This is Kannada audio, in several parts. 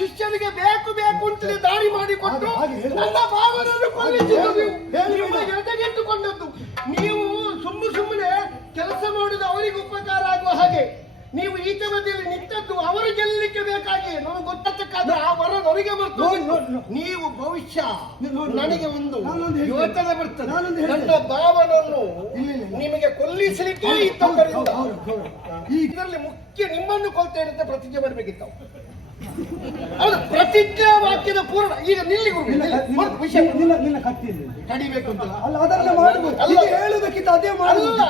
ಶಿಷ್ಯನಿಗೆ ಬೇಕು ಬೇಕು ಅಂತಲೇ ದಾರಿ ಮಾಡಿಕೊಟ್ಟು ನನ್ನ ಭಾವನನ್ನು ಕೊಲ್ಲಿಸಿದ್ದು ಎದೆಗೆಟ್ಟುಕೊಂಡದ್ದು. ನೀವು ಸುಮ್ಮನೆ ಕೆಲಸ ಮಾಡುದು ಅವರಿಗೆ ಉಪಕಾರ ಆಗುವ ಹಾಗೆ ನೀವು ಈಚೆ ಬದಿಯಲ್ಲಿ ನಿಂತದ್ದು ಅವರು ಗೆಲ್ಲಲಿಕ್ಕೆ ಬೇಕಾಗಿ ನಮಗೆ ಗೊತ್ತಾದ್ರೆ ಆ ವರ ನನಗೆ ಬರ್ತದೆ. ನೀವು ಭವಿಷ್ಯ ನನಗೆ ಒಂದು ಯೋಚನೆ ಬರ್ತದೆ. ನನ್ನ ಭಾವನನ್ನು ನಿಮಗೆ ಕೊಲ್ಲಿಸಲಿಕ್ಕೆ ಇದ್ದವರಿಂದ ಇದರಲ್ಲಿ ಮುಖ್ಯ ನಿಮ್ಮನ್ನು ಕೊಲ್ತೇನೆ ಅಂತ ಪ್ರತಿಜ್ಞೆ ಮಾಡಬೇಕಿತ್ತು. ಹೌದು, ಪ್ರತಿಜ್ಞಾ ವಾಕ್ಯದ ಪೂರ್ಣ. ಈಗ ನಿಲ್ಲಿ ವಿಷಯ ಕಡಿಬೇಕು ಅಂತಲ್ಲ, ಅಲ್ಲ ಅದನ್ನ ಮಾಡಬೇಕು. ಅಲ್ಲ ಹೇಳುವುದಕ್ಕಿಂತ ಅದೇ ಮಾಡಲ್ಲ.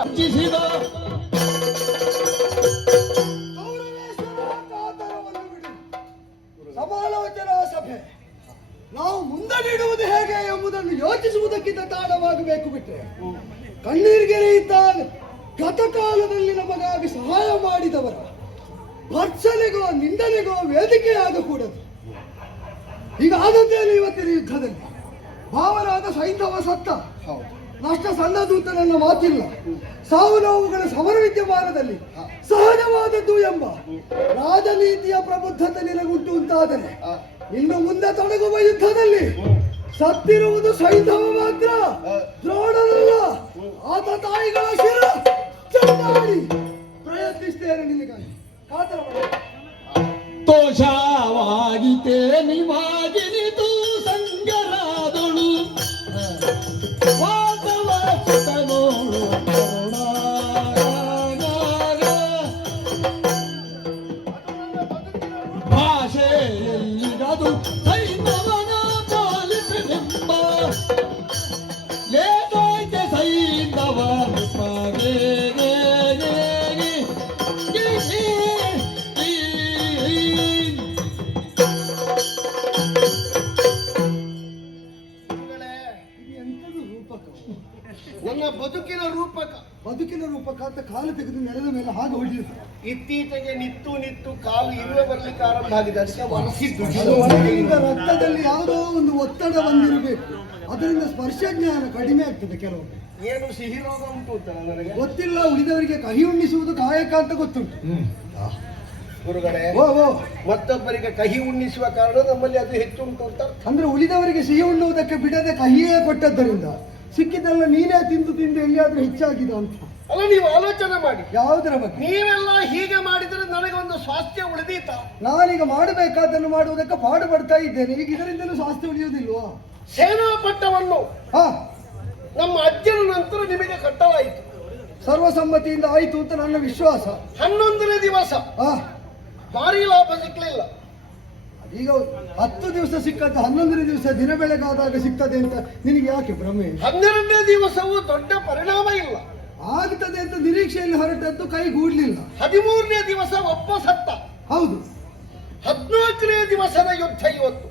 ಸಮಾಲೋಚನಾ ಸಭೆ ನಾವು ಮುಂದೆ ನೀಡುವುದು ಹೇಗೆ ಎಂಬುದನ್ನು ಯೋಚಿಸುವುದಕ್ಕಿಂತ ತಾಡವಾಗಬೇಕು. ಬಿಟ್ಟರೆ ಕಣ್ಣೀರ್ಗೆರೆಯಿದ್ದ ಗತಕಾಲದಲ್ಲಿ ನಮಗಾಗಿ ಸಹಾಯ ಮಾಡಿದವರ ಭರ್ಸನೆಗೋ ನಿಂದನೆಗೋ ವೇದಿಕೆಯಾಗಕೂಡದು. ಈಗ ಆದದ್ದೇನು ಇವತ್ತಿನ ಯುದ್ಧದಲ್ಲಿ ಭಾವನಾದ ಸೈಂಧವ ಸತ್ತ, ನಷ್ಟ ಸಣ್ಣದೂತ ನನ್ನ ಮಾತಿಲ್ಲ. ಸಾವು ನೋವುಗಳ ಸಮರ ವಿದ್ಯಮಾನದಲ್ಲಿ ಸಹಜವಾದದ್ದು ಎಂಬ ರಾಜನೀತಿಯ ಪ್ರಬುದ್ಧತೆ ನಿನಗುಂಟು ಅಂತಾದರೆ ಇನ್ನು ಮುಂದೆ ತೊಡಗುವ ಯುದ್ಧದಲ್ಲಿ ಸತ್ತಿರುವುದು ಸೈಂಧವ ಮಾತ್ರ, ದ್ರೋಣನಲ್ಲ. ಆತ ತಾಯಿಗಳ ಶಿರ ಚಂದಾಡಿ ಪ್ರಯತ್ನಿಸ್ತೇನೆ ನಿನಗಾಗಿ. ಕಾತರ ತೋಷವಾಗಿತೇ ನಿವಾಗಿನಿತು ಸಂಗರಾದಳು ವಾತವಾಸುತನೋಳು ಭಾಷೆಯಲ್ಲಿರದು ಸೈಂಧವನ ಪಾಲಿಸನೆಂಬ ಲೇದಾಯ್ತೆ ಸೈಂಧವ ನನ್ನ ಬದುಕಿನ ರೂಪಕ ಅಂತ ಕಾಲು ತೆಗೆದು ನೆಲದ ಮೇಲೆ ಹಾಗೆ ಹೊಡೆಯುತ್ತೆ. ಇತ್ತೀಚೆಗೆ ನಿತ್ತು ಕಾಲು ಇರುವೆ ಬರ್ಲಿಕ್ಕೆ ಆರಂಭ ಆಗಿದೆ. ಒಳಗಿನಿಂದ ರಕ್ತದಲ್ಲಿ ಯಾವುದೋ ಒಂದು ಒತ್ತಡ ಬಂದಿರಬೇಕು. ಅದರಿಂದ ಸ್ಪರ್ಶ ಜ್ಞಾನ ಕಡಿಮೆ ಆಗ್ತದೆ. ಕೆಲವು ಏನು ಸಿಹಿ ರೋಗ ಉಂಟು ಅಂತ ನನಗೆ ಗೊತ್ತಿಲ್ಲ. ಉಳಿದವರಿಗೆ ಕಹಿ ಉಣ್ಣಿಸುವುದು ಕಾಯಕ ಅಂತ ಗೊತ್ತುಂಟು ಗುರುಗಳೇ. ಮತ್ತೊಬ್ಬರಿಗೆ ಕಹಿ ಉಣ್ಣಿಸುವ ಕಾರಣ ನಮ್ಮಲ್ಲಿ ಅದು ಹೆಚ್ಚು ಉಂಟು ಅಂತ. ಅಂದ್ರೆ ಉಳಿದವರಿಗೆ ಸಿಹಿ ಉಣ್ಣುವುದಕ್ಕೆ ಬಿಡದೆ ಕಹಿಯೇ ಕೊಟ್ಟದ್ದರಿಂದ ಸಿಕ್ಕಿದ್ದೆಲ್ಲ ನೀನೇ ತಿಂದು ಎಲ್ಲಿಯಾದ್ರೂ ಹೆಚ್ಚಾಗಿದೆ ಅಂತ. ಅಲ್ಲ, ನೀವು ಆಲೋಚನೆ ಮಾಡಿ ಯಾವುದರ ಬಗ್ಗೆ. ನೀವೆಲ್ಲ ಹೀಗೆ ಮಾಡಿದ್ರೆ ನನಗೆ ಒಂದು ಸ್ವಾಸ್ಥ್ಯ ಉಳಿದೀತ. ನಾನೀಗ ಮಾಡಬೇಕಾದನ್ನು ಮಾಡುವುದಕ್ಕೆ ಪಾಡುಪಡ್ತಾ ಇದ್ದೇನೆ. ಈಗ ಇದರಿಂದಲೂ ಸ್ವಾಸ್ಥ್ಯ ಉಳಿಯುವುದಿಲ್ವಾ? ಸೇನಾ ಪಟ್ಟವನ್ನು ನಮ್ಮ ಅಜ್ಜನ ನಂತರ ನಿಮಗೆ ಕಟ್ಟಲಾಯಿತು. ಸರ್ವಸಮ್ಮತಿಯಿಂದ ಆಯಿತು ಅಂತ ನನ್ನ ವಿಶ್ವಾಸ. 11ನೇ ದಿವಸ ಭಾರಿ ಲಾಭ ಸಿಕ್ಕಲಿಲ್ಲ. ಈಗ 10 ದಿವಸ ಸಿಕ್ಕಂತ 11ನೇ ದಿವಸ ದಿನ ಬೆಳಗಾದಾಗ ಸಿಗ್ತದೆ ಅಂತ ನಿನಗೆ ಯಾಕೆ ಭ್ರಮೆ? 12ನೇ ದಿವಸವೂ ದೊಡ್ಡ ಪರಿಣಾಮ ಇಲ್ಲ. ಆಗ್ತದೆ ಅಂತ ನಿರೀಕ್ಷೆಯಲ್ಲಿ ಹೊರಟದ್ದು ಕೈಗೂಡ್ಲಿಲ್ಲ. 13ನೇ ದಿವಸ ಒಬ್ಬ ಸತ್ತ. ಹೌದು. 14ನೇ ದಿವಸದ ಯುದ್ಧ ಇವತ್ತು.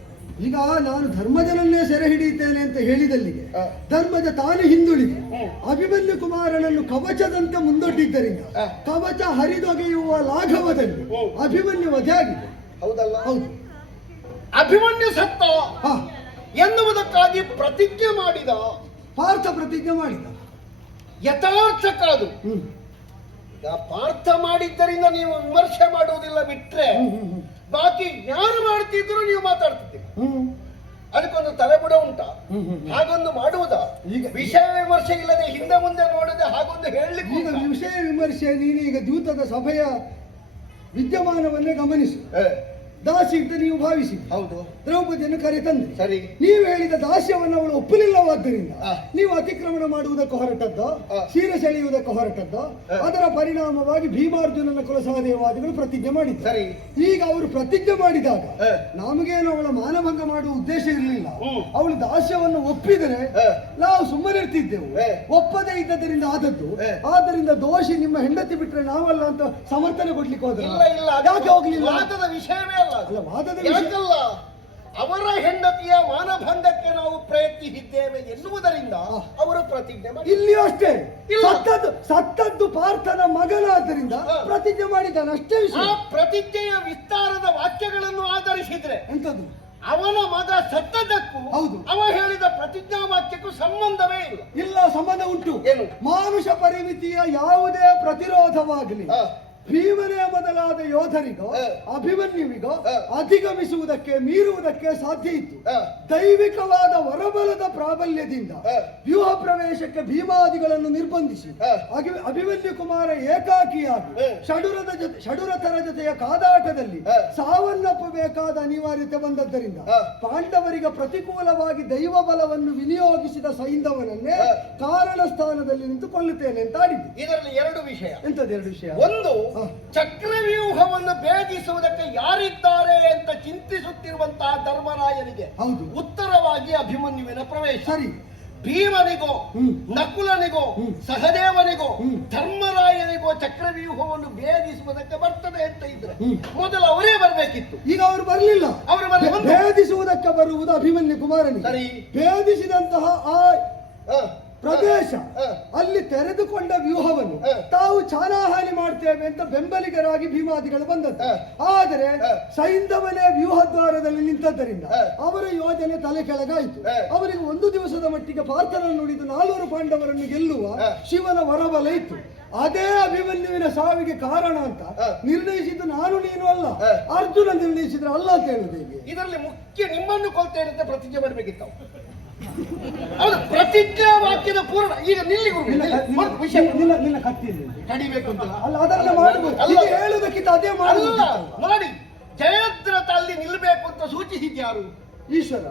ಈಗ ನಾನು ಧರ್ಮಜನನ್ನೇ ಸೆರೆ ಹಿಡಿಯುತ್ತೇನೆ ಅಂತ ಹೇಳಿದಲ್ಲಿಗೆ ಧರ್ಮಜ ತಾನು ಹಿಂದುಳಿದು ಅಭಿಮನ್ಯು ಕುಮಾರನನ್ನು ಕವಚದಂತೆ ಮುಂದೊಡ್ಡಿದ್ದರಿಂದ ಕವಚ ಹರಿದೊಗೆಯುವ ಲಾಘವದಲ್ಲಿ ಅಭಿಮನ್ಯು ವಧೆ ಆಗಿದೆ. ಹೌದಲ್ಲ? ಹೌದು. ಅಭಿಮನ್ಯು ಸತ್ತ ಎನ್ನುವುದಕ್ಕಾಗಿ ಪ್ರತಿಜ್ಞೆ ಮಾಡಿದ ಪಾರ್ಥ. ಪ್ರತಿಜ್ಞೆ ಮಾಡಿದ ಯಥಾರ್ಥಕ್ಕಾದು. ಈಗ ಪಾರ್ಥ ಮಾಡಿದ್ದರಿಂದ ನೀವು ವಿಮರ್ಶೆ ಮಾಡುವುದಿಲ್ಲ ಬಿಟ್ರೆ ಬಾಕಿ ಯಾರು ಮಾಡ್ತಿದ್ರು ನೀವು ಮಾತಾಡ್ತಿದ್ದೀರಿ. ಅದಕ್ಕೊಂದು ತಲೆಬುಡ ಉಂಟಾ? ಹಾಗೊಂದು ಮಾಡುವುದಾ? ಈಗ ವಿಷಯ ವಿಮರ್ಶೆ ಇಲ್ಲದೆ ಹಿಂದೆ ಮುಂದೆ ನೋಡದೆ ಹಾಗೊಂದು ಹೇಳಲಿಕ್ಕೆ. ಈಗ ವಿಷಯ ವಿಮರ್ಶೆ ನೀನು ಈಗ ದೂತದ ಸಭೆಯ ವಿದ್ಯಮಾನವನ್ನೇ ಗಮನಿಸು. ದಾಸಿ ಅಂತ ನೀವು ಭಾವಿಸಿ. ಹೌದು. ದ್ರೌಪದಿಯನ್ನು ಕರೆ ತಂದ್ರಿ. ಸರಿ. ನೀವು ಹೇಳಿದ ದಾಸ್ಯವನ್ನು ಅವಳು ಒಪ್ಪಲಿಲ್ಲವಾದ್ದರಿಂದ ನೀವು ಅತಿಕ್ರಮಣ ಮಾಡುವುದಕ್ಕೆ ಹೊರಟದ್ದ, ಸೀರೆ ಸೆಳೆಯುವುದಕ್ಕೆ ಹೊರಟದ್ದ. ಅದರ ಪರಿಣಾಮವಾಗಿ ಭೀಮಾರ್ಜುನನ ಕುಲಸಹದೇವಾದಿಗಳು ಪ್ರತಿಜ್ಞೆ ಮಾಡಿದ್ರು. ಸರಿ. ಈಗ ಅವರು ಪ್ರತಿಜ್ಞೆ ಮಾಡಿದಾಗ ನಮಗೇನು ಅವಳ ಮಾನಭಂಗ ಮಾಡುವ ಉದ್ದೇಶ ಇರಲಿಲ್ಲ. ಅವಳು ದಾಸ್ಯವನ್ನು ಒಪ್ಪಿದರೆ ನಾವು ಸುಮ್ಮನಿರ್ತಿದ್ದೆವು. ಒಪ್ಪದೇ ಇದ್ದದರಿಂದ ಆದದ್ದು. ಆದ್ದರಿಂದ ದೋಷಿ ನಿಮ್ಮ ಹೆಂಡತಿ ಬಿಟ್ರೆ ನಾವಲ್ಲ ಅಂತ ಸಮರ್ಥನೆ ಕೊಡ್ಲಿಕ್ಕೆ ಹೋದ್ರೆ ಯಾಕೆ ಹೋಗ್ಲಿಲ್ಲ? ವಾದದ ವಿಷಯವೇ ಅಲ್ಲ. ಯಾಕಲ್ಲ, ಅವರ ಹೆಂಡತಿಯ ಮಾನಭಂಗಕ್ಕೆ ನಾವು ಪ್ರಯತ್ನಿಸಿದ್ದೇವೆ ಎನ್ನುವುದರಿಂದ ಅವರು ಪ್ರತಿಜ್ಞೆ ಮಾಡಿ. ಇಲ್ಲಿಯೂ ಅಷ್ಟೇ ಸತ್ತದ್ದು ಪಾರ್ಥನ ಮಗನಾದ್ದರಿಂದ ಪ್ರತಿಜ್ಞೆ ಮಾಡಿದ್ದಾನೆ. ಅಷ್ಟೇ ವಿಷಯ. ಪ್ರತಿಜ್ಞೆಯ ವಿಸ್ತಾರದ ವಾಕ್ಯಗಳನ್ನು ಆಧರಿಸಿದ್ರೆ ಎಂತದ್ದು? ಅವನ ಮಗ ಸತ್ತದಕ್ಕೂ ಹೌದು ಅವ ಹೇಳಿದ ಪ್ರತಿಜ್ಞಾ ವಾಕ್ಯಕ್ಕೂ ಸಂಬಂಧವೇ ಇಲ್ಲ. ಇಲ್ಲ, ಸಂಬಂಧ ಉಂಟು. ಏನು? ಮಾನುಷ ಪರಿಮಿತಿಯ ಯಾವುದೇ ಪ್ರತಿರೋಧವಾಗಲಿ ಭೀಮನೇ ಮೊದಲಾದ ಯೋಧರಿಗೋ ಹ. ಅಭಿಮನ್ಯುವಿಗೋ ಹ. ಅಧಿಗಮಿಸುವುದಕ್ಕೆ ಮೀರುವುದಕ್ಕೆ ಸಾಧ್ಯ ಇತ್ತು. ಹ. ದೈವಿಕವಾದ ವರಬಲದ ಪ್ರಾಬಲ್ಯದಿಂದ ಹ. ವ್ಯೂಹ ಪ್ರವೇಶಕ್ಕೆ ಭೀಮಾದಿಗಳನ್ನು ನಿರ್ಬಂಧಿಸಿ ಹ. ಅಭಿಮನ್ಯು ಕುಮಾರ ಏಕಾಕಿಯಾಗಿ ಹ. ಷಡುರಥರ ಜೊತೆಯ ಕಾದಾಟದಲ್ಲಿ ಹ. ಸಾವನ್ನಪ್ಪಬೇಕಾದ ಅನಿವಾರ್ಯತೆ ಬಂದದ್ದರಿಂದ ಹ. ಪಾಂಡವರಿಗೆ ಪ್ರತಿಕೂಲವಾಗಿ ದೈವ ಬಲವನ್ನು ವಿನಿಯೋಗಿಸಿದ ಸೈಂಧವನನ್ನೇ ಹ. ಕಾರಣ ಸ್ಥಾನದಲ್ಲಿ ನಿಂತು ಕೊಲ್ಲುತ್ತೇನೆ ಅಂತ ಆಡಿದ್ದು. ಇದರಲ್ಲಿ ಎರಡು ವಿಷಯ. ಎಂತದೆರಡು ವಿಷಯ? ಒಂದು, ಹ. ಚಕ್ರವ್ಯೂಹವನ್ನು ಭೇದಿಸುವುದಕ್ಕೆ ಯಾರಿದ್ದಾರೆ ಅಂತ ಚಿಂತಿಸುತ್ತಿರುವಂತಹ ಧರ್ಮರಾಯನಿಗೆ ಹೌದು. ಉತ್ತರವಾಗಿ ಅಭಿಮನ್ಯುವಿನ ಪ್ರವೇಶ. ಸರಿ. ಭೀಮನಿಗೋ ಹ್ಮ್. ನಕುಲನಿಗೋ ಹ್ಮ್. ಸಹದೇವನಿಗೋ ಹ್ಮ್. ಧರ್ಮರಾಯನಿಗೋ ಚಕ್ರವ್ಯೂಹವನ್ನು ಭೇದಿಸುವುದಕ್ಕೆ ಬರ್ತದೆ ಅಂತ ಇದ್ರೆ ಹ್ಮ್. ಮೊದಲು ಅವರೇ ಬರಬೇಕಿತ್ತು. ಈಗ ಅವರು ಬರಲಿಲ್ಲ. ಅವರು ಬಂದು ಭೇದಿಸುವುದಕ್ಕೆ ಬರುವುದು ಅಭಿಮನ್ಯು ಕುಮಾರನಿಗೆ. ಸರಿ. ಭೇದಿಸಿದಂತಹ ಆ ಹ, ಪ್ರದೇಶ ಹ. ಅಲ್ಲಿ ತೆರೆದುಕೊಂಡ ವ್ಯೂಹವನ್ನು ಹ. ತಾವು ಚಾನಾಹಾನಿ ಮಾಡ್ತೇವೆ ಅಂತ ಬೆಂಬಲಿಗರಾಗಿ ಭೀಮಾದಿಗಳು ಬಂದದ್ದು. ಹ. ಆದರೆ ಹ. ಸೈಂಧವನೇ ವ್ಯೂಹದ್ವಾರದಲ್ಲಿ ನಿಂತದ್ದರಿಂದ ಹ. ಅವರ ಯೋಜನೆ ತಲೆ ಕೆಳಗಾಯಿತು. ಹ. ಅವರಿಗೆ ಒಂದು ದಿವಸದ ಮಟ್ಟಿಗೆ ಪಾರ್ಥನನ್ನು ಉಳಿದು 400 ಪಾಂಡವರನ್ನು ಗೆಲ್ಲುವ ಹ. ಶಿವನ ವರಬಲ ಇತ್ತು. ಅದೇ ಅಭಿಮನ್ಯುವಿನ ಸಾವಿಗೆ ಕಾರಣ ಅಂತ ಹ. ನಿರ್ಣಯಿಸಿದ್ದು ನಾನು ನೀನು ಅಲ್ಲ, ಹ. ಅರ್ಜುನ ನಿರ್ಣಯಿಸಿದ್ರೆ ಅಲ್ಲ ಅಂತ ಹೇಳುದು ಹೇಗೆ? ಇದರಲ್ಲಿ ಮುಖ್ಯ ನಿಮ್ಮನ್ನು ಕೊಲ್ತೇನೆ ಅಂತ ಪ್ರತಿಜ್ಞೆ ಮಾಡಬೇಕಿತ್ತು. ಹೌದು, ಪ್ರತಿಜ್ಞಾ ವಾಕ್ಯದ ಪೂರ್ಣ. ಈಗ ನಿಲ್ಲಿ ಗುರು, ನಿಲ್ಲಿ. ವಿಷಯ ನಿನ್ನ ಕತ್ತಿಯಲ್ಲಿ ಕಡಿಬೇಕು ಅಂತ ಅಲ್ಲ, ಅದನ್ನ ಮಾಡಬಹುದು. ಅಲ್ಲ. ಇದು ಹೇಳುವುದಕ್ಕಿಂತ ಅದೇ ಅಲ್ಲ, ಮಾಡುವುದು. ನೋಡಿ, ಜಯದ್ರಥ ಅಲ್ಲಿ ನಿಲ್ಲಬೇಕು ಅಂತ ಸೂಚಿಸಿದ್ಯಾರು? ಈಶ್ವರ.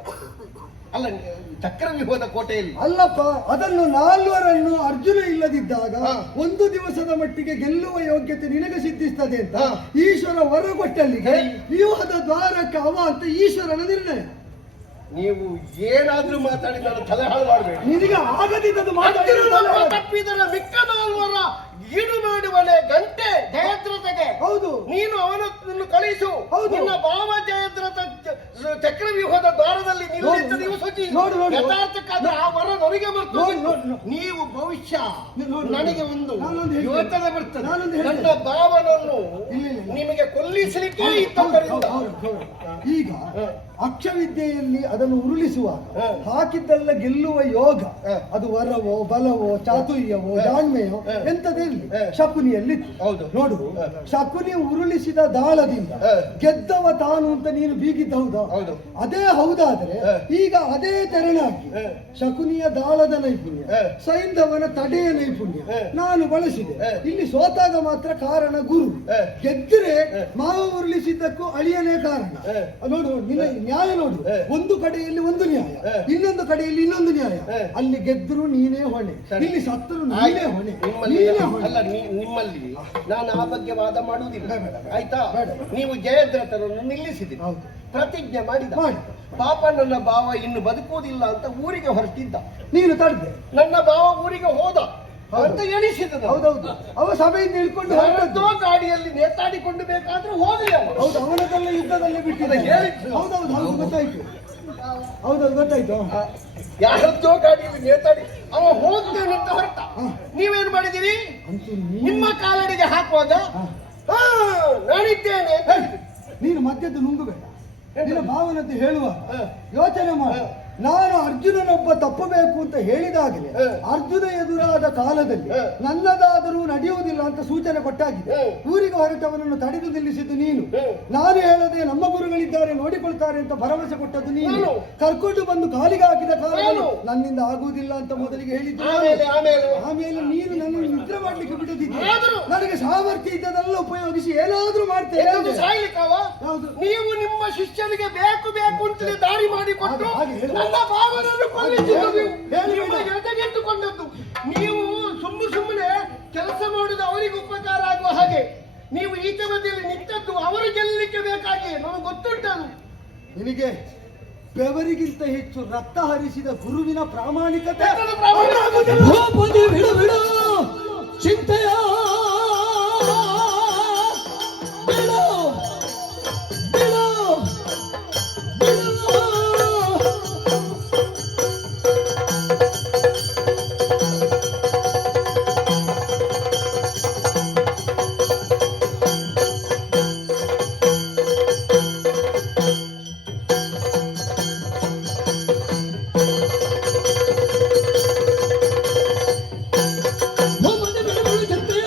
ಅಲ್ಲ, ಚಕ್ರವ್ಯೂಹದ ಕೋಟೆಯಲ್ಲಿ ಅಲ್ಲಪ್ಪ, ಅದನ್ನು 4 ಅರ್ಜುನ ಇಲ್ಲದಿದ್ದಾಗ ಹ. ಒಂದು ದಿವಸದ ಮಟ್ಟಿಗೆ ಗೆಲ್ಲುವ ಯೋಗ್ಯತೆ ನಿನಗೆ ಸಿದ್ಧಿಸ್ತದೆ ಅಂತ ಹ. ಈಶ್ವರ ವರ ಕೊಟ್ಟಲ್ಲಿಗೆ ಸರಿ. ವ್ಯೂಹದ ದ್ವಾರಕ್ಕೆ ಅವ ಅಂತ ಈಶ್ವರನ ನಿರ್ಣಯ. ನೀವು ಏನಾದ್ರೂ ಮಾತಾಡಿ ನಾನು ತಲೆ ಹಾಳು ಮಾಡಬೇಡಿ. ನಿನಗೆ ಆಗದಿದ್ದದು ಅರ್ಜುನನನ್ನು ತಪ್ಪಿದರೆ ಮಿಕ್ಕ 4 ಈಡು ಮಾಡುವನೆ ಗಂಟೆ ಜಯದ್ರಥಗೆ. ಹೌದು. ನೀನು ಅವನನ್ನು ಕಳಿಸು. ಹೌದು. ನಿನ್ನ ಭಾವ ಜಯದ್ರಥ ಚಕ್ರವ್ಯೂಹದ ದ್ವಾರದಲ್ಲಿ ನಿಲ್ಲಿದ್ದ ನೀವು ಸೂಚಿ. ನೋಡು, ನೋಡು. ಯಥಾರ್ಥಕ್ಕಾದ್ರೆ ಆ ವರ ನನಗೆ ಬರ್ತದೆ. ನೋಡು, ನೋಡು, ನೋಡು. ನೀವು ಭವಿಷ್ಯ ನೋಡು, ನನಗೆ ಒಂದು ನಾನೊಂದು ಹೇಳ್ತೇನೆ. ಯೋಚನೆ ಬರ್ತದೆ. ನಾನೊಂದು ಹೇಳ್ತೇನೆ. ನನ್ನ ಭಾವನನ್ನು ಇಲ್ಲ, ಇಲ್ಲ. ನಿಮಗೆ ಕೊಲ್ಲಿಸಲಿಕ್ಕೆ ಹೌದು, ಇದ್ದವರಿಂದ ಹೌದು, ಹೌದು. ಈಗ ಹ. ಅಕ್ಷವಿದ್ಯೆಯಲ್ಲಿ ಅದನ್ನು ಉರುಳಿಸುವಾಗ ಹ. ಹಾಕಿದ್ದೆಲ್ಲ ಗೆಲ್ಲುವ ಯೋಗ, ಹ. ಅದು ವರವೋ ಬಲವೋ ಚಾತುರ್ಯವೋ ಹ. ಜಾಣ್ಮೆಯೋ ಹ. ಎಂತದಿರಲಿ ಹ. ಶಕುನಿಯಲ್ಲಿ ಹೌದು. ನೋಡು, ಹ. ಶಕುನಿ ಉರುಳಿಸಿದ ದಾಳದಿಂದ ಹ. ಗೆದ್ದವ ತಾನು ಅಂತ ನೀನು ಬೀಗಿದ್ದ ಹೌದಾ? ಹೌದು. ಅದೇ ಹೌದಾದ್ರೆ ಹ. ಈಗ ಅದೇ ತೆರನಾಗಿ ಹ. ಶಕುನಿಯ ದಾಳದ ನೈಪುಣ್ಯ, ಹ. ಸೈಂಧವನ ತಡೆಯ ನೈಪುಣ್ಯ ಹ. ನಾನು ಬಳಸಿದೆ. ಹ. ಇಲ್ಲಿ ಸೋತಾಗ ಮಾತ್ರ ಕಾರಣ ಗುರು, ಹ. ಗೆದ್ದರೆ ಹ. ಮಾವ ಉರುಳಿಸಿದ್ದಕ್ಕೂ ಅಳಿಯನೇ ಕಾರಣ. ಹ. ನೋಡು, ನಿನ್ನ ನ್ಯಾಯ ನೋಡು. ಹ. ಒಂದು ಕಡೆಯಲ್ಲಿ ಒಂದು ನ್ಯಾಯ, ಹ. ಇನ್ನೊಂದು ಕಡೆಯಲ್ಲಿ ಇನ್ನೊಂದು ನ್ಯಾಯ. ಹ. ಅಲ್ಲಿ ಗೆದ್ದರು ನೀನೇ ಹೊಣೆ, ಸರಿ. ಇಲ್ಲಿ ಸತ್ತರು ನೀನೇ ಆಯ್ತು. ಹೊಣೆ, ನಿಮ್ಮಲ್ಲಿ ನೀನೇ ಹೊಣೆ. ಅಲ್ಲ, ನಿಮ್ಮಲ್ಲಿ ನಾನು ಆ ಬಗ್ಗೆ ವಾದ ಮಾಡುವುದಿಲ್ಲ. ಬೇಡ, ಬೇಡ. ಆಯ್ತಾ? ಬೇಡ. ನೀವು ಜಯದ್ರಥರನ್ನು ನಿಲ್ಲಿಸಿದಿರಿ, ಹೌದು. ಪ್ರತಿಜ್ಞೆ ಮಾಡಿದ. ಮಾಡಿ. ಪಾಪ ನನ್ನ ಭಾವ ಇನ್ನು ಬದುಕುವುದಿಲ್ಲ ಅಂತ ಊರಿಗೆ ಹೊರಟಿದ್ದ. ನೀನು ತಡೆದೆ. ನನ್ನ ಭಾವ ಊರಿಗೆ ಹೋದ ಹೌದು. ಅಂತ ಎಣಿಸಿದ ನಾನು. ಹೌದೌದು. ಅವ ಸಭೆಯಿಂದ ಇಳ್ಕೊಂಡು ಹೊರಟದ್ದು. ಯಾರದ್ದೋ ಗಾಡಿಯಲ್ಲಿ ನೇತಾಡಿಕೊಂಡು ಬೇಕಾದ್ರೂ ಹೋಗಲಿ ಅವ. ಹೌದು, ಅವನದೆಲ್ಲ ಯುದ್ಧದಲ್ಲಿ ಬಿಟ್ಟಿದ್ದ. ಅಲ್ಲ, ಹೇಳಿದ್ದು. ಹೌದೌದು, ಹೌದು, ಗೊತ್ತಾಯ್ತು. ಹೌದೌದು, ಗೊತ್ತಾಯ್ತು. ಆ, ಯಾರದ್ದೋ ಗಾಡಿಯಲ್ಲಿ ನೇತಾಡಿ ಅವ ಹೋಗ್ತೇನೆ ಅಂತ ಹೊರಟ. ಹ. ನೀವೇನ್ ಮಾಡಿದಿರಿ? ಅಂತೂ ನಿಮ್ಮ ಕಾಲಡಿಗೆ ಹಾಕುವಾಗ ಹ. ಹಾ ನಾನಿದ್ದೇನೆ ಅಂತ ಹೇಳಿದ್ರಿ. ನೀನು ಮಧ್ಯದ್ದು ನುಂಗಬೇಡ. ನಿನ್ನ ಭಾವನದ್ದು ಹೇಳುವಾಗ ಹ. ಯೋಚನೆ ಮಾಡು. ಹ. ನಾನು ಅರ್ಜುನನೊಬ್ಬ ತಪ್ಪಬೇಕು ಅಂತ ಹೇಳಿದಾಗಲೇ ಹ. ಅರ್ಜುನ ಎದುರಾದ ಕಾಲದಲ್ಲಿ ಹ. ನನ್ನದಾದರೂ ನಡೆಯುವುದಿಲ್ಲ ಅಂತ ಸೂಚನೆ ಕೊಟ್ಟಾಗಿದೆ. ಹ. ಊರಿಗೆ ಹೊರಟವನನ್ನು ತಡೆದು ನಿಲ್ಲಿಸಿದ್ದು ನೀನು. ಹ. ನಾನು ಹೇಳದೆ ನಮ್ಮ ಗುರುಗಳಿದ್ದಾರೆ ನೋಡಿಕೊಳ್ತಾರೆ ಅಂತ ಭರವಸೆ ಕೊಟ್ಟದ್ದು ನೀನು. ನಾನು. ಕರ್ಕೊಂಡು ಬಂದು ಕಾಲಿಗೆ ಹಾಕಿದ ಕಾಲ ನಾನು. ನನ್ನಿಂದ ಆಗುವುದಿಲ್ಲ ಅಂತ ಮೊದಲಿಗೆ ಹೇಳಿದ್ದು ಆಮೇಲೆ ನಾನು. ಆಮೇಲೆ ಆಮೇಲೆ ನೀನು ನನ್ನನ್ನು ನಿದ್ರೆ ಮಾಡ್ಲಿಕ್ಕೆ ಬಿಡದಿದ್ದೆ. ಆದರೂ. ನನಗೆ ಸಾಮರ್ಥ್ಯ ಇದ್ದದೆಲ್ಲ ಉಪಯೋಗಿಸಿ ಏನಾದ್ರೂ ಮಾಡ್ತೇನೆ ಎಲ್ಲದು ಅಂದೆ. ಸಾಯ್ಲಿಕ್ಕವ? ಹೌದು. ನೀವು ನಿಮ್ಮ ಶಿಷ್ಯನಿಗೆ ಬೇಕು ಬೇಕು ಅಂತಲೇ ದಾರಿ ಮಾಡಿಕೊಟ್ಟು ಹಾಗೆ ಹೇಳು. ನನ್ನ ಭಾವನನ್ನು ಕೊಲ್ಲಿಸಿದ್ದು ನೀವು. ಹೇಳು. ನಿಮ್ಮ ಎದೆಗೆಟ್ಟುಕೊಂಡದ್ದು ನೀವು. ಸುಮ್ಮನೆ ಕೆಲಸ ಮಾಡುವುದು ಅವರಿಗೆ ಉಪಕಾರ ಆಗುವ ಹಾಗೆ ನೀವು ಈಚೆ ಬದಿಯಲ್ಲಿ ನಿಂತದ್ದು ಅವರು ಗೆಲ್ಲಲಿಕ್ಕೆ ಬೇಕಾಗಿ ನನಗೆ ಗೊತ್ತುಂಟದು. ನಿನಗೆ ಬೆವರಿಗಿಂತ ಹೆಚ್ಚು ರಕ್ತ ಹರಿಸಿದ ಗುರುವಿನ ಪ್ರಾಮಾಣಿಕತೆ ರಕ್ತದ ಪ್ರಾಮಾಣಿಕತೆ. ಅವನಾಗುವುದಿಲ್ಲ. ಗೋಪತಿ ಬಿಡು ಬಿಡು ಚಿಂತೆಯ ಬಿಡು ಬಿಡು ಬಿಡು. ಗೋಪತಿ ಬಿಡು ಬಿಡು ಚಿಂತೆಯ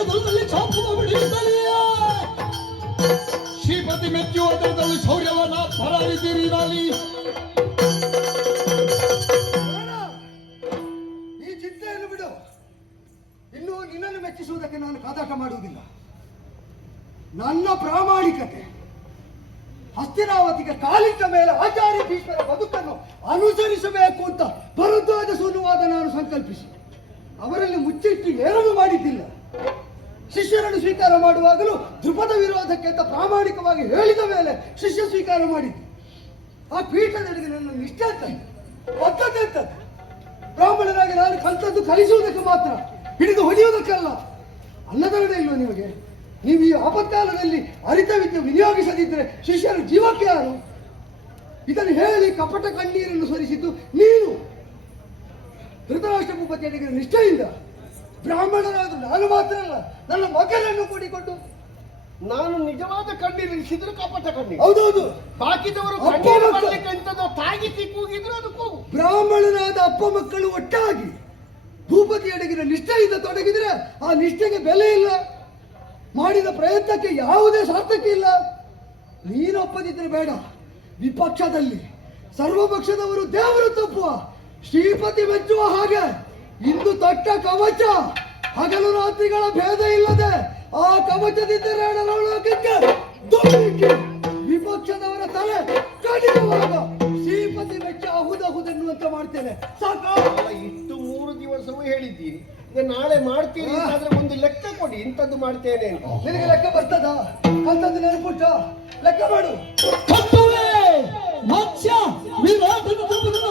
ಮೆಚ್ಚುವ ಅದರದಲ್ಲಿ ಶೌರ್ಯವನ್ನ ಪರಾರಿದ್ದೀರಿ ನಾಲಿ. ಈ ಚಿಂತೆಯನ್ನು ಬಿಡು. ಇನ್ನು ನಿನ್ನನ್ನು ಮೆಚ್ಚಿಸುವುದಕ್ಕೆ ನಾನು ಕಾದಾಟ ಮಾಡುವುದಿಲ್ಲ. ನನ್ನ ಪ್ರಾಮಾಣಿಕತೆ ಹಸ್ತಿನಾವತಿಗೆ ಕಾಲಿಟ್ಟ ಮೇಲೆ ಆಚಾರ್ಯ ಭೀಷ್ಮರ ಬದುಕನ್ನು ಅನುಸರಿಸಬೇಕು ಅಂತ ಭರದ್ವಾಜ ಸೂನುವಾದ ನಾನು ಸಂಕಲ್ಪಿಸಿ ಅವರಲ್ಲಿ ಮುಚ್ಚಿಟ್ಟು ಏನನ್ನು ಮಾಡಿದ್ದಿಲ್ಲ. ಶಿಷ್ಯರನ್ನು ಸ್ವೀಕಾರ ಮಾಡುವಾಗಲೂ ಧ್ರುಪದ ವಿರೋಧಕ್ಕೆ ಅಂತ ಪ್ರಾಮಾಣಿಕವಾಗಿ ಹೇಳಿದ ಮೇಲೆ ಶಿಷ್ಯ ಸ್ವೀಕಾರ ಮಾಡಿದ್ದು. ಆ ಪೀಠದಲ್ಲಿಗೆ ನನ್ನ ನಿಷ್ಠೆ ಅಂತ ಬದ್ಧತೆ ಅಂತ. ಬ್ರಾಹ್ಮಣರಾಗಿ ನಾನು ಕಲಿತದ್ದು ಕಲಿಸುವುದಕ್ಕೆ ಮಾತ್ರ, ಹಿಡಿದು ಹೊಡೆಯುವುದಕ್ಕಲ್ಲ. ಅನ್ನದಾನ ಇಲ್ವ ನಿಮಗೆ? ನೀವು ಈ ಆಪತ್ಕಾಲದಲ್ಲಿ ಅರಿತ ವಿದ್ಯೆ ವಿನಿಯೋಗಿಸದಿದ್ದರೆ ಶಿಷ್ಯರ ಜೀವಕ್ಕೆ ಯಾರು? ಇದನ್ನು ಹೇಳಿ ಕಪಟ ಕಣ್ಣೀರನ್ನು ಸುರಿಸಿದ್ದು ನೀನು. ಧೃತರಾಷ್ಟ್ರ ಭೂಪತಿಯರಿಗೆ ನಿಷ್ಠೆಯಿಂದ ಬ್ರಾಹ್ಮಣರಾದ ನಾನು ಮಾತ್ರ ಅಲ್ಲ, ನನ್ನ ಮಗನನ್ನು ಕೂಡಿಕೊಂಡು ನಾನು ನಿಜವಾದ ಕಣ್ಣೀರಿಸಿದ್ರು ಕಪಟ ಕಣ್ಣೀರು. ಹೌದೌದು, ಬಾಕಿದವರು ಅಪ್ಪ ಕಣ್ಣೀರು ಮಕ್ಕಳು. ಬರ್ಲಿಕ್ಕಂತದ್ದು ತಾಗಿ ಕೂಗಿದ್ರು ಅದು ಕೂಗು. ಬ್ರಾಹ್ಮಣನಾದ ಅಪ್ಪ ಮಕ್ಕಳು ಒಟ್ಟಾಗಿ ಭೂಪತಿಯಡೆಗಿನ ನಿಷ್ಠೆಯಿಂದ ತೊಡಗಿದ್ರೆ ಆ ನಿಷ್ಠೆಗೆ ಬೆಲೆ ಇಲ್ಲ, ಮಾಡಿದ ಪ್ರಯತ್ನಕ್ಕೆ ಯಾವುದೇ ಸಾರ್ಥಕ ಇಲ್ಲ. ನೀನು ಒಪ್ಪದಿದ್ರೆ ಬೇಡ, ವಿಪಕ್ಷದಲ್ಲಿ ಸರ್ವಪಕ್ಷದವರು ದೇವರು ತಪ್ಪುವ ಶ್ರೀಪತಿ ಮೆಚ್ಚುವ ಹಾಗೆ ಇಂದು ತೊಟ್ಟ ಕವಚ ಹಗಲು ರಾತ್ರಿಗಳ ಭೇದ ಇಲ್ಲದೆ ಆ ಕವಚದಿಂದ ಲೋಕಕ್ಕೆ ದುಮ್ಮಿಕ್ಕಿ ವಿಪಕ್ಷದವರ ತಲೆ ಕಡಿಯುವಾಗ ಶ್ರೀಪತಿ ಮೆಚ್ಚ ಅಹುದೆನ್ನುವಂತೆ ಮಾಡ್ತೇನೆ. ಸಾಕು. ಇಷ್ಟು 3 ದಿವಸವೂ ಹೇಳಿದ್ದೀರಿ, ಈಗ ನಾಳೆ ಮಾಡ್ತೀರಿ ಆದ್ರೆ ಒಂದು ಲೆಕ್ಕ ಕೊಡಿ, ಇಂಥದ್ದು ಮಾಡ್ತೇನೆ ಅಂತ. ನಿನಗೆ ಲೆಕ್ಕ ಬರ್ತದ? ಅಂತದ್ದು ನೆನಪುಟ್ಟ ಲೆಕ್ಕ ಮಾಡು. ಕರ್ತವ್ಯ ಮತ್ಸ್ಯ ವಿರಾಟನ ಕರ್ತವ್ಯ.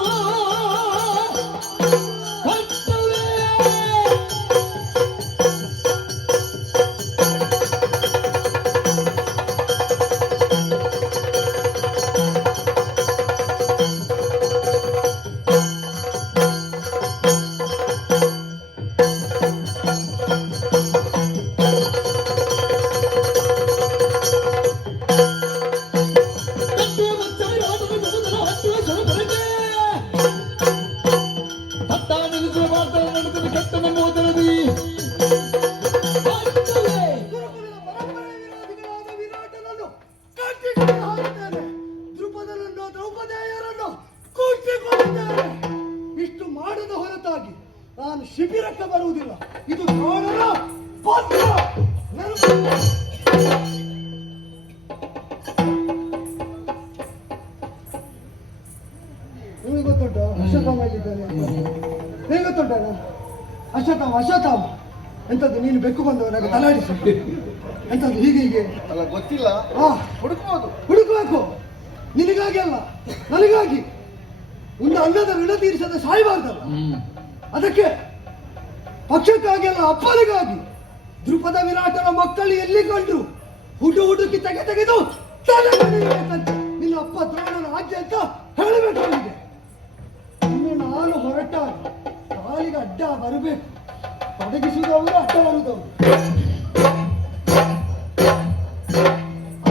ಇಷ್ಟು ಮಾಡದ ಹೊರತಾಗಿ ನಾನು ಶಿಬಿರಕ್ಕೆ ಬರುವುದಿಲ್ಲ. ಇದು ದ್ರೋಣರ ಪಾತ್ರ. ನಿಮಗೆ ಗೊತ್ತುಂಟ ಅಶ್ವತ್ಥಾಮ ಎಲ್ಲಿದ್ದಾನೆ? ನಿಮಗೆ ಗೊತ್ತುಂಟ ಅಶ್ವತ್ಥಾಮ ಎಂತದ್ದು? ನೀನು ಬೆಕ್ಕು ಬಂದವನಾಗ ತಲಾಡಿಸಿ ಎಂತದ್ದು ಹೀಗೆ ಅಲ್ಲ ಗೊತ್ತಿಲ್ಲ, ಹುಡುಕ್ಬೋದು. ಹುಡುಕಬೇಕು. ನಿನಗಾಗಿ ಅಲ್ಲ, ನನಗಾಗಿ. ಒಂದು ಅನ್ನದ ಋಣ ತೀರಿಸದ ಸಾಯಬಾರ್ದಲ್ಲ. ಅದಕ್ಕೆ ಪಕ್ಷಕ್ಕಾಗಿ ಅಲ್ಲ, ಅಪ್ಪನಿಗಾಗಿ. ಧ್ರುಪದ ವಿರಾಟನ ಮಕ್ಕಳು ಎಲ್ಲಿ ಕಂಡ್ರು ಹುಡುಕಿ ತೆಗೆದು ತಲೆ ಹೊಡೆಯಬೇಕಂತೆ. ನಿನ್ನ ಅಪ್ಪ ದ್ರೋಣನ ಆಜ್ಞೆ ಅಂತ ಹೇಳಬೇಕು ಅವನಿಗೆ. ಇನ್ನು ನಾನು ಹೊರಟ ಕಾಲಿಗೆ ಅಡ್ಡ ಬರಬೇಕು. ತೊಡಗಿಸುವುದವರು ಅಡ್ಡ ಬರುವುದವರು.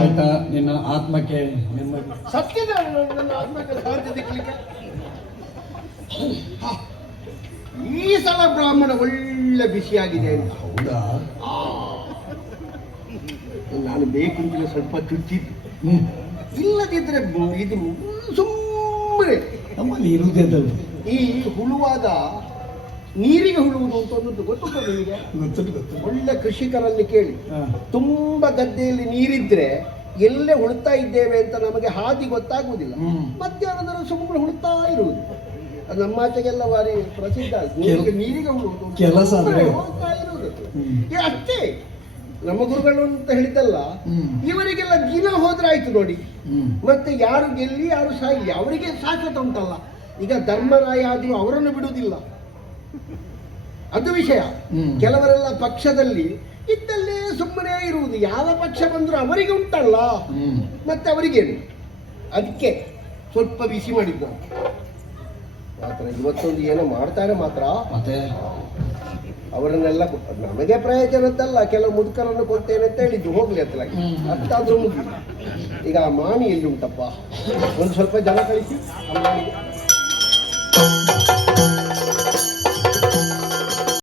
ಆಯ್ತಾ? ನಿನ್ನ ಆತ್ಮಕ್ಕೆ ನೆಮ್ಮದಿ. ಸತ್ಯದ ನನ್ನ ಆತ್ಮಕ್ಕೆ ಶಾಂತಿ ಸಿಗ್ಲಿಕ್ಕೆ ಈ ಸಲ ಬ್ರಾಹ್ಮಣ ಒಳ್ಳೆ ಬಿಸಿಯಾಗಿದೆ ಅಂತ. ಹೌದಾ? ನಾನು ಬೇಕಂತಲೇ ಸ್ವಲ್ಪ ಚುಚ್ಚಿದ್ದು, ಇಲ್ಲದಿದ್ರೆ ಇದು ಸುಮ್ಮನೆ ನಮ್ಮಲ್ಲಿ ಇರುವುದೇ ಅದು. ಈ ಹುಳುವಾದ ನೀರಿಗೆ ಹುಳುವುದು ಅಂತ ಒಂದು ಗೊತ್ತುಂಟ ನಿಮಗೆ? ಗೊತ್ತು. ಒಳ್ಳೆ ಕೃಷಿಕರಲ್ಲಿ ಕೇಳಿ, ತುಂಬಾ ಗದ್ದೆಯಲ್ಲಿ ನೀರಿದ್ರೆ ಎಲ್ಲೇ ಹುಳುತ್ತಾ ಇದ್ದೇವೆ ಅಂತ ನಮಗೆ ಹಾದಿ ಗೊತ್ತಾಗುವುದಿಲ್ಲ. ಮಧ್ಯಾಹ್ನದ ಸುಮ್ಮನೆ ಹುಳುತ್ತಾ ಇರುವುದು ಅದು ನಮ್ಮಾಚೆಗೆಲ್ಲ ಬಾರಿ ಪ್ರಸಿದ್ಧ. ನೀರಿಗೆ ಹುಳುವುದು ಕೆಲಸ ಹೋಗ್ತಾ ಇರುವುದು ಅಷ್ಟೇ. ನಮ್ಮ ಗುರುಗಳು ಅಂತ ಹೇಳಿದ್ದಲ್ಲ, ಇವರಿಗೆಲ್ಲ ದಿನ ಹೋದ್ರೆ ಆಯ್ತು ನೋಡಿ. ಮತ್ತೆ ಯಾರು ಗೆಲ್ಲಿ ಯಾರು ಸಾಯಿ ಅವರಿಗೆ ಶಾಶ್ವತ ಉಂಟಲ್ಲ. ಈಗ ಧರ್ಮರಾಯ ಆದ್ರೂ ಅವರನ್ನು ಬಿಡುವುದಿಲ್ಲ, ಅದು ವಿಷಯ. ಕೆಲವರೆಲ್ಲ ಪಕ್ಷದಲ್ಲಿ ಇದ್ದಲ್ಲೇ ಸುಮ್ಮನೆ ಇರುವುದು. ಯಾವ ಪಕ್ಷ ಬಂದ್ರು ಅವರಿಗೆ ಉಂಟಲ್ಲ, ಮತ್ತೆ ಅವರಿಗೇನು. ಅದಕ್ಕೆ ಸ್ವಲ್ಪ ಬಿಸಿ ಮಾಡಿದ್ದು ಮಾತ್ರ. ಇವತ್ತೊಂದು ಏನೋ ಮಾಡ್ತಾರೆ ಮಾತ್ರ, ಮತ್ತೆ ಅವರನ್ನೆಲ್ಲ ನಮಗೆ ಪ್ರಯೋಜನದ್ದಲ್ಲ. ಕೆಲವು ಮುದುಕರನ್ನು ಕೊಡ್ತೇನೆ ಅಂತ ಹೇಳಿದ್ದು, ಹೋಗ್ಲಿ ಅತ್ತಲಾಗಿ ಅಷ್ಟಾದ್ರೂ ಮುಗಿ. ಈಗ ಆ ಮಾಣಿ ಎಲ್ಲಿ ಉಂಟಪ್ಪ? ಒಂದು ಸ್ವಲ್ಪ ಜನ ಕಳಿಸಿ ಆ ಮಾಣಿಗೆ.